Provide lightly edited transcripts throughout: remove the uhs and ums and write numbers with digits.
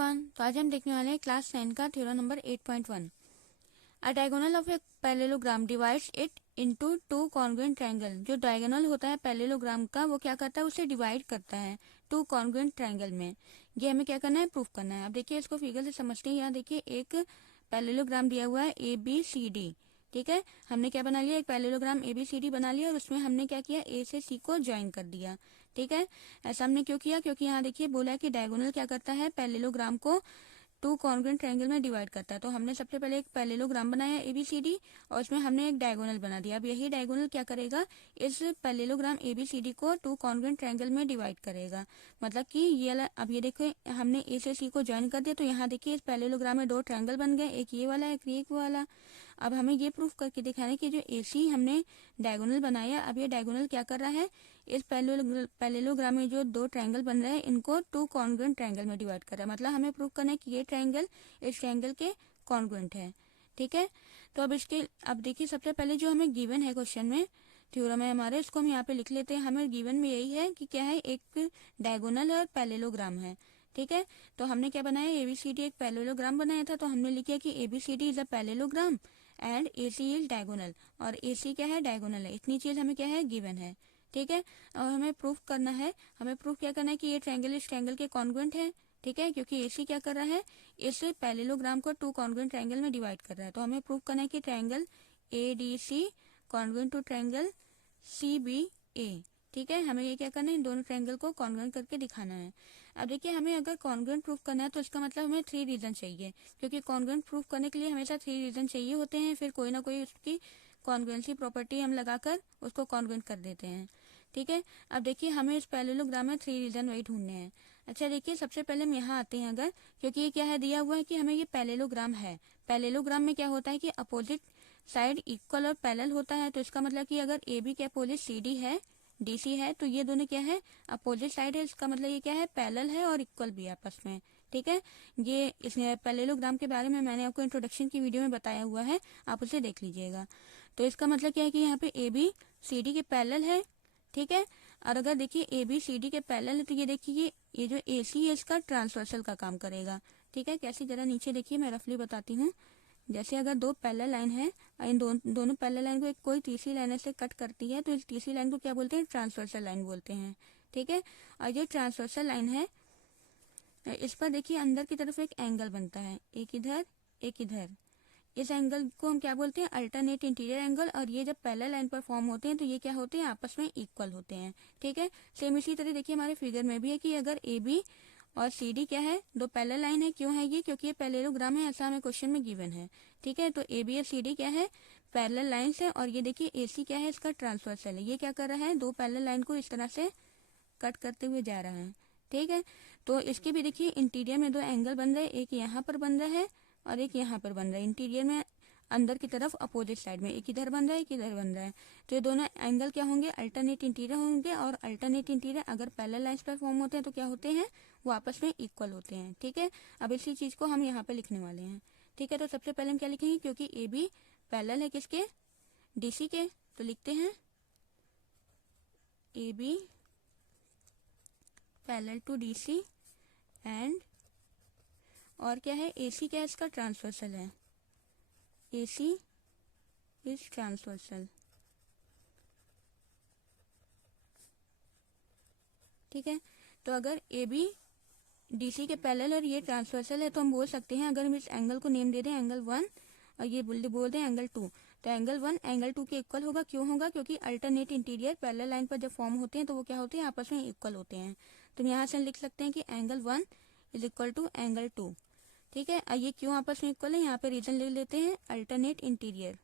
Everyone, तो आज हम देखने वाले हैं क्लास 9 का theorem number 8.1। A diagonal of a parallelogram divides it into two congruent triangle. जो डायगोनल होता है पैरेललोग्राम का वो क्या करता है, उसे डिवाइड करता है टू कॉन्ग्रुएंट ट्रायंगल में। ये हमें क्या करना है, प्रूफ करना है। अब देखिए इसको फिगर से समझते हैं। यहाँ देखिए एक पैरेललोग्राम दिया हुआ है ABCD, ठीक है। हमने क्या बना लिया, एक पैरेललोग्राम ABCD बना लिया और उसमें हमने क्या किया, A से C को ज्वाइन कर दिया, ठीक है। ऐसा हमने क्यों किया, क्योंकि यहाँ देखिए बोला है कि डायगोनल क्या करता है, पैरेललोग्राम को टू कॉन्ग्रुएंट ट्रायंगल में डिवाइड करता है। तो हमने सबसे पहले एक पैरेललोग्राम बनाया ABCD और उसमें हमने एक डायगोनल बना दिया। अब यही डायगोनल क्या करेगा, इस पैरेललोग्राम ABCD को टू कॉन्ग्रुएंट ट्रायंगल में डिवाइड करेगा। मतलब कि ये अब ये देखो हमने A से C को ज्वाइन कर दिया, तो यहाँ देखिए इस पैरेललोग्राम में दो ट्रायंगल बन गए, एक ये वाला एक ये वाला। अब हमें ये प्रूफ करके दिखाना है कि जो AC हमने डायगोनल बनाया, अब ये डायगोनल क्या कर रहा है, इस पैरेललोग्राम में जो दो ट्रायंगल बन रहे हैं इनको टू कॉन्ग्रुएंट ट्रायंगल में डिवाइड कर रहा है। मतलब हमें प्रूफ करना है कि ये ट्रायंगल इस ट्रायंगल के कॉन्ग्रुएंट है, ठीक है। तो अब देखिए सबसे पहले जो हमें गिवन है क्वेश्चन में, थ्योरम है हमारे, इसको हम यहाँ पे लिख लेते हैं। हमें गिवन में यही है कि क्या है, एक डायगोनल और पैरेललोग्राम है, ठीक है। तो हमने क्या बनाया, ABCD एक पैरेललोग्राम बनाया था, तो हमने लिखा कि ABCD is a parallelogram and AC is diagonal, और AC क्या है, डायगोनल है। इतनी चीज हमें क्या है, गिवन है, ठीक है। और हमें प्रूफ करना है, हमें प्रूफ क्या करना है कि ये ट्रायंगल इस ट्रायंगल के कॉन्ग्रुएंट है, ठीक है। क्योंकि AC क्या कर रहा है, इस पैरेललोग्राम को टू कॉन्ग्रुएंट ट्रायंगल में डिवाइड कर रहा है। तो हमें प्रूफ करना है कि triangle ADC congruent to triangle CBA, ठीक है। हमें ये क्या करना है, इन दोनों ट्रायंगल को कॉन्ग्रुएंट करके दिखाना है। अब देखिए हमें अगर कॉन्ग्रुएंट प्रूफ करना है तो इसका मतलब हमें 3 रीजन चाहिए, क्योंकि कॉन्ग्रुएंट प्रूफ करने के लिए हमेशा 3 रीजन चाहिए होते हैं। फिर कोई ना कोई उसकी कॉन्ग्रुएंसी प्रॉपर्टी हम लगाकर उसको कॉन्ग्रुएंट कर देते हैं, ठीक है। अब देखिए हमें इस पैरेललोग्राम में 3 रीजन वही ढूंढने हैं। अच्छा देखिए सबसे पहले हम यहाँ आते हैं, अगर क्योंकि ये क्या है, दिया हुआ है कि हमें ये पैरेललोग्राम है। पैरेललोग्राम में क्या होता है कि अपोजिट साइड इक्वल और पैरेलल होता है। तो इसका मतलब कि अगर AB के अपोजिट CD है, DC है, तो ये दोनों क्या है, अपोजिट साइड है। इसका मतलब ये क्या है, पैरेलल है और इक्वल भी आपस में, ठीक है। ये इस पैरेललोग्राम के बारे में मैंने आपको इंट्रोडक्शन की वीडियो में बताया हुआ है, आप उसे देख लीजिएगा। तो इसका मतलब क्या है कि यहाँ पे ABCD के पैरेलल है, ठीक है। और अगर देखिए ABCD के पैरेलल है तो ये देखिए ये जो AC है इसका ट्रांसवर्सल का काम करेगा, ठीक है। कैसे, जरा नीचे देखिए, मैं रफली बताती हूँ। जैसे अगर दो पैरेलल लाइन है, इन दोनों पैरेलल लाइन को एक कोई तीसरी लाइन से कट करती है, तो इस तीसरी लाइन को क्या बोलते हैं, ट्रांसवर्सल लाइन बोलते हैं, ठीक है। और ये ट्रांसवर्सल लाइन है, इस पर देखिए अंदर की तरफ एक एंगल बनता है, एक इधर एक इधर। इस एंगल को हम क्या बोलते हैं, अल्टरनेट इंटीरियर एंगल। और ये जब पैरेलल लाइन पर फॉर्म होते हैं तो ये क्या होते हैं, आपस में इक्वल होते हैं, ठीक है। सेम इसी तरह देखिए हमारे फिगर में भी है कि अगर AB और CD क्या है, दो पैरेलल लाइन है। क्यों है ये, क्योंकि ये पैरेललोग्राम है, ऐसा हमें क्वेश्चन में गिवन है, ठीक है। तो AB और CD क्या है, पैरेलल लाइंस है। और ये देखिए AC क्या है, इसका ट्रांसवर्सल है। ये क्या कर रहा है, दो पैरेलल लाइन को इस तरह से कट करते हुए जा रहा है, ठीक है। तो इसके भी देखिए इंटीरियर में दो एंगल बन रहे हैं, एक यहाँ पर बन रहा है और एक यहाँ पर बन रहा है। इंटीरियर में अंदर की तरफ अपोजिट साइड में एक इधर बन रहा है एक इधर बन रहा है। तो ये दोनों एंगल क्या होंगे, अल्टरनेट इंटीरियर होंगे। और अल्टरनेट इंटीरियर अगर पैरेलल लाइंस पर फॉर्म होते हैं तो क्या होते हैं, वो आपस में इक्वल होते हैं, ठीक है। अब इसी चीज को हम यहाँ पे लिखने वाले हैं, ठीक है। तो सबसे पहले हम क्या लिखेंगे, क्योंकि AB पैरेलल है किसके, DC के, तो लिखते हैं AB parallel to DC and, और क्या है, AC क्या है, इसका ट्रांसवर्सल है, AC इज ट्रांसवर्सल, ठीक है। तो अगर AB DC के पैरेलल और ये ट्रांसवर्सल है तो हम बोल सकते हैं, अगर हम इस एंगल को नेम दे दें एंगल 1 और ये बोल दें एंगल 2, तो एंगल 1 एंगल 2 के इक्वल होगा। क्यों होगा, क्योंकि अल्टरनेट इंटीरियर पैरेलल लाइन पर जब फॉर्म होते हैं तो वो क्या होते हैं, आपस में इक्वल होते हैं। तो यहाँ से लिख सकते हैं कि angle 1 is equal to angle 2, ठीक है। ये क्यों आपस में इक्वल है, यहाँ पे रीजन ले लेते हैं, अल्टरनेट इंटीरियर,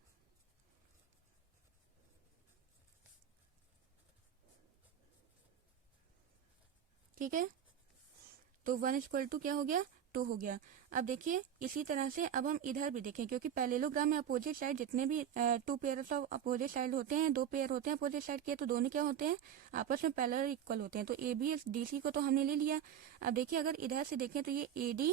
ठीक है। तो 1 इक्वल टू क्या हो गया, 2 हो गया। अब देखिए इसी तरह से अब हम इधर भी देखें, क्योंकि पैरेललोग्राम में अपोजिट साइड जितने भी 2 पेयर्स ऑफ अपोजिट साइड होते हैं, 2 पेयर होते हैं अपोजिट साइड के, तो दोनों क्या होते हैं, आपस में पैरेलल इक्वल होते हैं। तो AB DC को तो हमने ले लिया। अब देखिए अगर इधर से देखें तो ये AD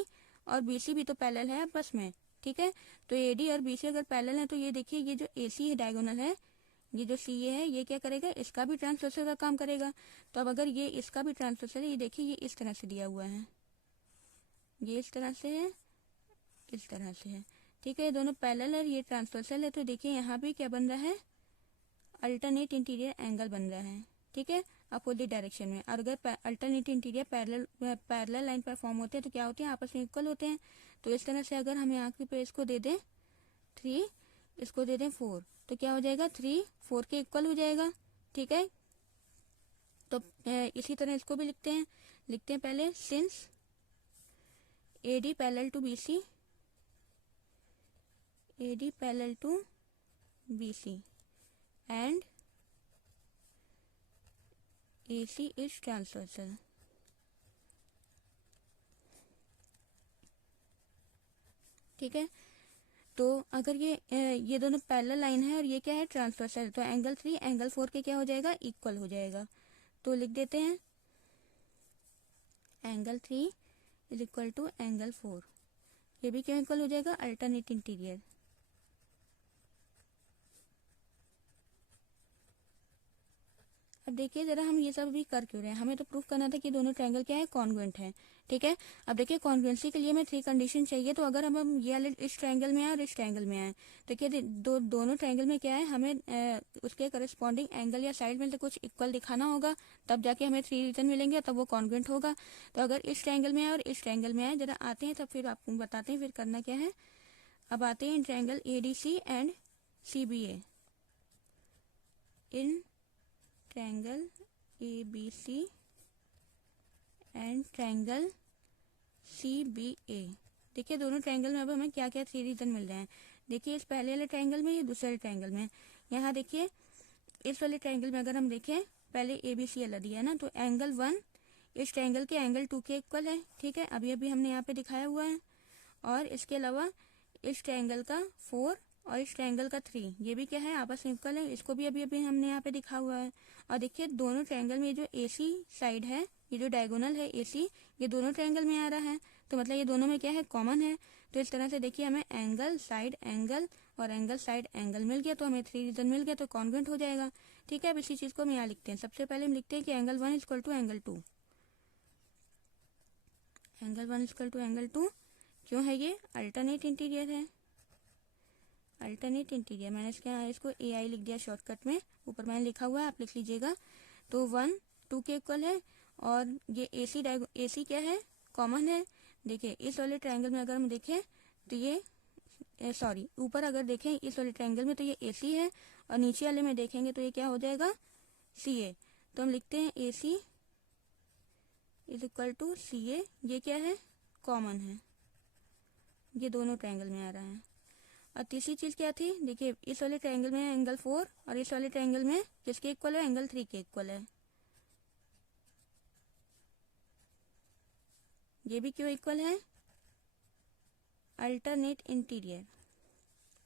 और BC भी तो पैरेलल है आपस में, ठीक है। तो AD और BC अगर पैरेलल है तो ये देखिए ये जो AC है डायगोनल है, ये जो CA है ये क्या करेगा, इसका भी ट्रांसवर्सल का काम करेगा। तो अब अगर ये इसका भी ट्रांसवर्सल है, ये देखिए ये इस तरह से दिया हुआ है, ये इस तरह से है, इस तरह से है, ठीक है। ये दोनों पैरेलल है, ये ट्रांसवर्सल है, तो देखिए यहाँ भी क्या बन रहा है, अल्टरनेट इंटीरियर एंगल बन रहा है, ठीक है, अपोजिट डायरेक्शन में। और अगर अल्टरनेट इंटीरियर पैरेलल लाइन पर फॉर्म होते हैं तो क्या होते हैं, आपस में इक्वल होते हैं। तो इस तरह से अगर हम यहाँ पे इसको दे दें 3, इसको दे दें 4, तो क्या हो जाएगा, 3 4 के इक्वल हो जाएगा, ठीक है। तो इसी तरह इसको भी लिखते हैं पहले, since AD parallel to BC, AD parallel to BC and AC is transversal, ठीक है। तो अगर ये दोनों पैरेलल लाइन है और ये क्या है, ट्रांसवर्सल, तो एंगल 3 एंगल 4 के क्या हो जाएगा, इक्वल हो जाएगा। तो लिख देते हैं angle 3 is equal to angle 4, ये भी क्यों इक्वल हो जाएगा, अल्टरनेट इंटीरियर। अब देखिए जरा हम ये सब भी कर क्यों रहे हैं, हमें तो प्रूफ करना था कि दोनों ट्रायंगल क्या है, कॉन्ग्रुएंट है, ठीक है। अब देखिए कॉन्ग्रुएंसी के लिए हमें 3 कंडीशन चाहिए। तो अगर हम ये वाले इस ट्रायंगल में आए और इस ट्रायंगल में आए, तो क्या दोनों ट्रायंगल में क्या है, हमें उसके करस्पॉन्डिंग एंगल या साइड में से कुछ इक्वल दिखाना होगा, तब जाके हमें 3 रीजन मिलेंगे, तब वो कॉन्ग्रुएंट होगा। तो अगर इस ट्रायंगल में आए और इस ट्रायंगल में आए, जरा आते हैं तब फिर आपको बताते हैं फिर करना क्या है। अब आते हैं in triangle ADC and CBA, in triangle ABC and triangle CBA। देखिए दोनों ट्रायंगल में अब हमें क्या क्या 3 रीजन मिल रहे हैं। देखिए इस पहले वाले ट्रायंगल में, ये दूसरे वाले ट्रायंगल में। यहाँ देखिए इस वाले ट्रायंगल में अगर हम देखें, पहले ABC वाला दिया है ना, तो एंगल 1 इस ट्रायंगल के एंगल 2 के इक्वल है, ठीक है, अभी अभी हमने यहाँ पे दिखाया हुआ है। और इसके अलावा इस ट्रायंगल का 4 और इस ट्रायंगल का 3, ये भी क्या है, आपस में इक्वल है, इसको भी अभी अभी हमने यहाँ पे दिखा हुआ है। और देखिए दोनों ट्रायंगल में जो AC साइड है, ये जो डायगोनल है AC, ये दोनों ट्रायंगल में आ रहा है, तो मतलब ये दोनों में क्या है, कॉमन है। तो इस तरह से देखिए हमें एंगल साइड एंगल और एंगल साइड एंगल मिल गया, तो हमें 3 रीजन मिल गया, तो कॉन्ग्रुएंट हो जाएगा, ठीक है। अब इसी चीज को हम यहाँ लिखते हैं। सबसे पहले हम लिखते हैं कि angle 1 equal to angle 2, angle 1 equal to angle 2, क्यों है, ये अल्टरनेट इंटीरियर है, अल्टरनेट इंटीरियर। मैंने इसको AI लिख दिया शॉर्टकट में, ऊपर मैंने लिखा हुआ है, आप लिख लीजिएगा। तो 1 2 के इक्वल है, और ये AC क्या है, कॉमन है। देखिए इस वाले ट्रायंगल में अगर हम देखें तो ये सॉरी ऊपर अगर देखें इस वाले ट्रायंगल में तो ये AC है, और नीचे वाले में देखेंगे तो ये क्या हो जाएगा, CA। तो हम लिखते हैं AC is equal to CA, ये क्या है, कॉमन है, ये दोनों ट्रायंगल में आ रहा है। और तीसरी चीज क्या थी, देखिए इस वाले ट्रायंगल में एंगल 4 और इस वाले ट्रायंगल में किसके इक्वल है, एंगल 3 के इक्वल है, ये भी क्यों इक्वल है, अल्टरनेट इंटीरियर,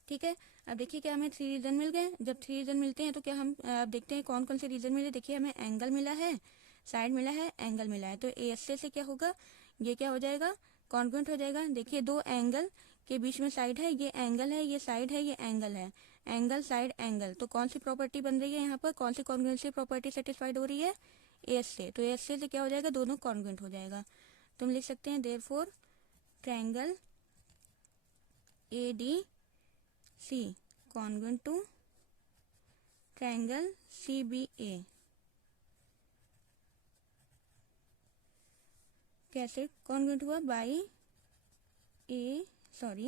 ठीक है। अब देखिए क्या हमें 3 रीजन मिल गए। जब 3 रीजन मिलते हैं तो क्या हम अब देखते हैं कौन कौन से रीजन मिले। देखिए हमें एंगल मिला है, साइड मिला है, एंगल मिला है, तो ASA से क्या होगा, ये क्या हो जाएगा, कॉन्ग्रुएंट हो जाएगा। देखिए दो एंगल के बीच में साइड है, ये एंगल है, ये साइड है, ये एंगल है, एंगल साइड एंगल, तो कौन सी प्रॉपर्टी बन रही है यहाँ पर, कौन सी कॉन्ग्रुएंसी प्रॉपर्टी सेटिस्फाइड हो रही है, ASA। तो ASA से क्या हो जाएगा, दोनों कॉन्ग्रुएंट हो जाएगा। तो हम लिख सकते हैं therefore triangle ADC congruent to triangle CBA। कैसे कॉन्ग्रुएंट हुआ, बाई ASA,